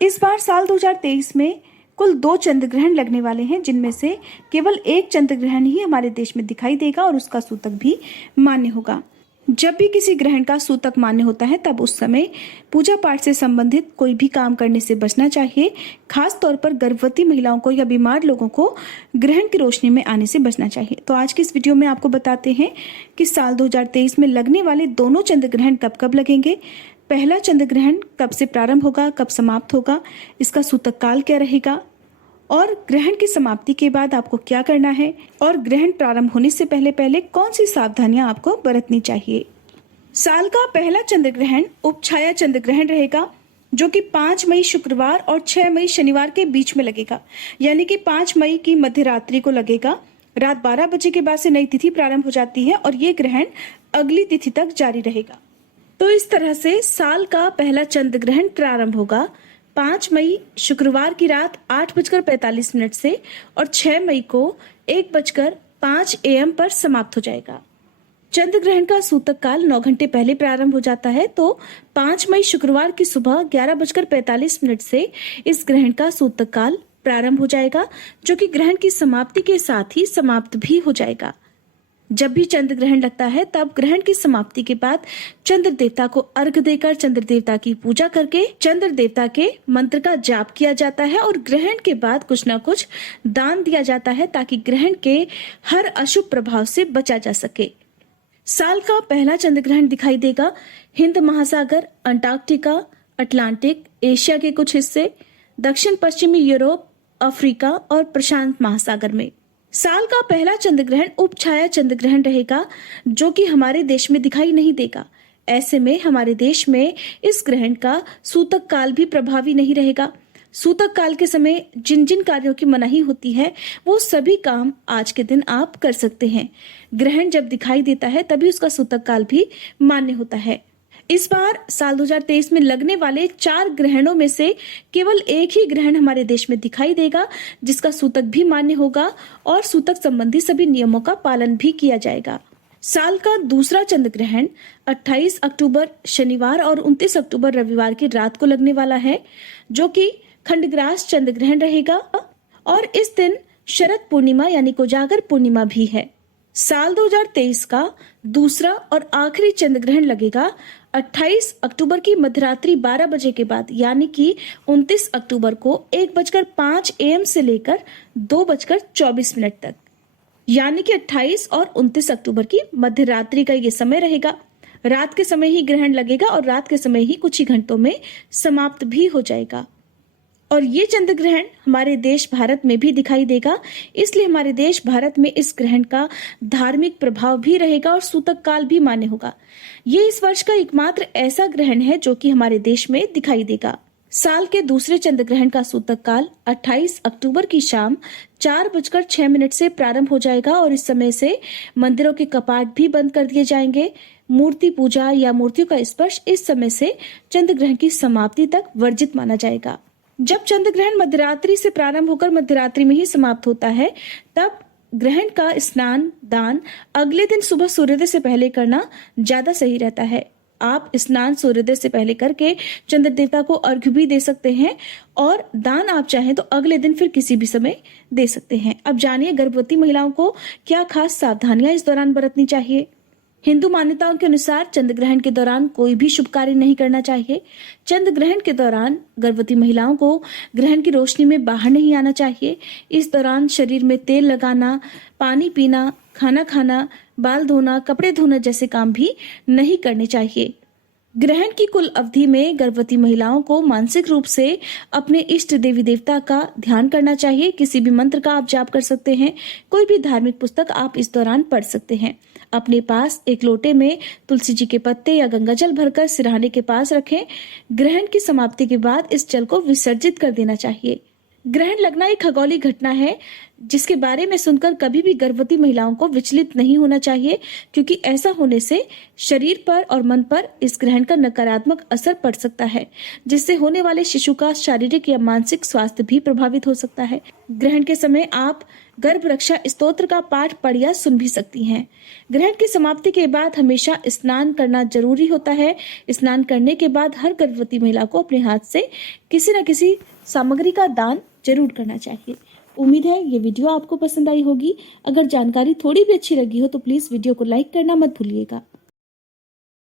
इस बार साल 2023 में कुल 2 चंद्र ग्रहण लगने वाले हैं, जिनमें से केवल एक चंद्र ग्रहण ही हमारे देश में दिखाई देगा और उसका सूतक भी मान्य होगा। जब भी किसी ग्रहण का सूतक मान्य होता है तब उस समय पूजा पाठ से संबंधित कोई भी काम करने से बचना चाहिए। खास तौर पर गर्भवती महिलाओं को या बीमार लोगों को ग्रहण की रोशनी में आने से बचना चाहिए। तो आज की इस वीडियो में आपको बताते हैं कि साल 2023 में लगने वाले दोनों चंद्र ग्रहण कब कब लगेंगे, पहला चंद्र ग्रहण कब से प्रारंभ होगा, कब समाप्त होगा, इसका सूतक काल क्या रहेगा और ग्रहण की समाप्ति के बाद आपको क्या करना है और ग्रहण प्रारंभ होने से पहले पहले कौन सी सावधानियां आपको बरतनी चाहिए। साल का पहला चंद्र ग्रहण उपछाया चंद्र ग्रहण रहेगा, जो कि 5 मई शुक्रवार और 6 मई शनिवार के बीच में लगेगा। यानी कि 5 मई की मध्य रात्रि को लगेगा। रात 12 बजे के बाद से नई तिथि प्रारंभ हो जाती है और ये ग्रहण अगली तिथि तक जारी रहेगा। तो इस तरह से साल का पहला चंद्र ग्रहण प्रारंभ होगा 5 मई शुक्रवार की रात 8:45 से और 6 मई को 1:05 AM पर समाप्त हो जाएगा। चंद्र ग्रहण का सूतक काल 9 घंटे पहले प्रारंभ हो जाता है, तो 5 मई शुक्रवार की सुबह 11:45 से इस ग्रहण का सूतक काल प्रारंभ हो जाएगा, जो कि ग्रहण की समाप्ति के साथ ही समाप्त भी हो जाएगा। जब भी चंद्र ग्रहण लगता है तब ग्रहण की समाप्ति के बाद चंद्र देवता को अर्घ्य देकर चंद्र देवता की पूजा करके चंद्र देवता के मंत्र का जाप किया जाता है और ग्रहण के बाद कुछ न कुछ दान दिया जाता है, ताकि ग्रहण के हर अशुभ प्रभाव से बचा जा सके। साल का पहला चंद्र ग्रहण दिखाई देगा हिंद महासागर, अंटार्कटिका, अटलांटिक, एशिया के कुछ हिस्से, दक्षिण पश्चिमी यूरोप, अफ्रीका और प्रशांत महासागर में। साल का पहला चंद्र ग्रहण उपछाया चंद्र ग्रहण रहेगा, जो कि हमारे देश में दिखाई नहीं देगा। ऐसे में हमारे देश में इस ग्रहण का सूतक काल भी प्रभावी नहीं रहेगा। सूतक काल के समय जिन जिन कार्यों की मनाही होती है वो सभी काम आज के दिन आप कर सकते हैं। ग्रहण जब दिखाई देता है तभी उसका सूतक काल भी मान्य होता है। इस बार साल 2023 में लगने वाले 4 ग्रहणों में से केवल एक ही ग्रहण हमारे देश में दिखाई देगा, जिसका सूतक भी मान्य होगा और सूतक संबंधी सभी नियमों का पालन भी किया जाएगा। साल का दूसरा चंद्र ग्रहण 28 अक्टूबर शनिवार और 29 अक्टूबर रविवार की रात को लगने वाला है, जो कि खंडग्रास चंद्र ग्रहण रहेगा और इस दिन शरद पूर्णिमा यानी कोजागर पूर्णिमा भी है। साल 2023 का दूसरा और आखिरी चंद्र ग्रहण लगेगा 28 अक्टूबर की मध्यरात्रि 12 बजे के बाद, यानी कि 29 अक्टूबर को 1:05 AM से लेकर 2:24 तक, यानी कि 28 और 29 अक्टूबर की मध्य रात्रि का ये समय रहेगा। रात के समय ही ग्रहण लगेगा और रात के समय ही कुछ ही घंटों में समाप्त भी हो जाएगा। और ये चंद्र ग्रहण हमारे देश भारत में भी दिखाई देगा, इसलिए हमारे देश भारत में इस ग्रहण का धार्मिक प्रभाव भी रहेगा और सूतक काल भी मान्य होगा। ये इस वर्ष का एकमात्र ऐसा ग्रहण है जो कि हमारे देश में दिखाई देगा। साल के दूसरे चंद्र ग्रहण का सूतक काल 28 अक्टूबर की शाम 4:06 से प्रारंभ हो जाएगा और इस समय से मंदिरों के कपाट भी बंद कर दिए जाएंगे। मूर्ति पूजा या मूर्तियों का स्पर्श इस समय से चंद्र ग्रहण की समाप्ति तक वर्जित माना जाएगा। जब चंद्र ग्रहण मध्यरात्रि से प्रारंभ होकर मध्यरात्रि में ही समाप्त होता है, तब ग्रहण का स्नान दान अगले दिन सुबह सूर्योदय से पहले करना ज्यादा सही रहता है। आप स्नान सूर्योदय से पहले करके चंद्र देवता को अर्घ्य भी दे सकते हैं और दान आप चाहें तो अगले दिन फिर किसी भी समय दे सकते हैं। अब जानिए गर्भवती महिलाओं को क्या खास सावधानियां इस दौरान बरतनी चाहिए। हिंदू मान्यताओं के अनुसार चंद्र ग्रहण के दौरान कोई भी शुभ कार्य नहीं करना चाहिए। चंद्र ग्रहण के दौरान गर्भवती महिलाओं को ग्रहण की रोशनी में बाहर नहीं आना चाहिए। इस दौरान शरीर में तेल लगाना, पानी पीना, खाना खाना, बाल धोना, कपड़े धोना जैसे काम भी नहीं करने चाहिए। ग्रहण की कुल अवधि में गर्भवती महिलाओं को मानसिक रूप से अपने इष्ट देवी देवता का ध्यान करना चाहिए। किसी भी मंत्र का आप जाप कर सकते हैं। कोई भी धार्मिक पुस्तक आप इस दौरान पढ़ सकते हैं। अपने पास एक लोटे में तुलसी जी के पत्ते या गंगा जल भरकर सिरहाने के पास रखें। ग्रहण की समाप्ति के बाद इस जल को विसर्जित कर देना चाहिए। ग्रहण लगना एक खगोलीय घटना है, जिसके बारे में सुनकर कभी भी गर्भवती महिलाओं को विचलित नहीं होना चाहिए, क्योंकि ऐसा होने से शरीर पर और मन पर इस ग्रहण का नकारात्मक असर पड़ सकता है, जिससे होने वाले शिशु का शारीरिक या मानसिक स्वास्थ्य भी प्रभावित हो सकता है। ग्रहण के समय आप गर्भ रक्षा स्तोत्र का पाठ पढ़ या सुन भी सकती हैं। ग्रहण की समाप्ति के बाद हमेशा स्नान करना जरूरी होता है। स्नान करने के बाद हर गर्भवती महिला को अपने हाथ से किसी न किसी सामग्री का दान जरूर करना चाहिए। उम्मीद है ये वीडियो आपको पसंद आई होगी। अगर जानकारी थोड़ी भी अच्छी लगी हो तो प्लीज वीडियो को लाइक करना मत भूलिएगा।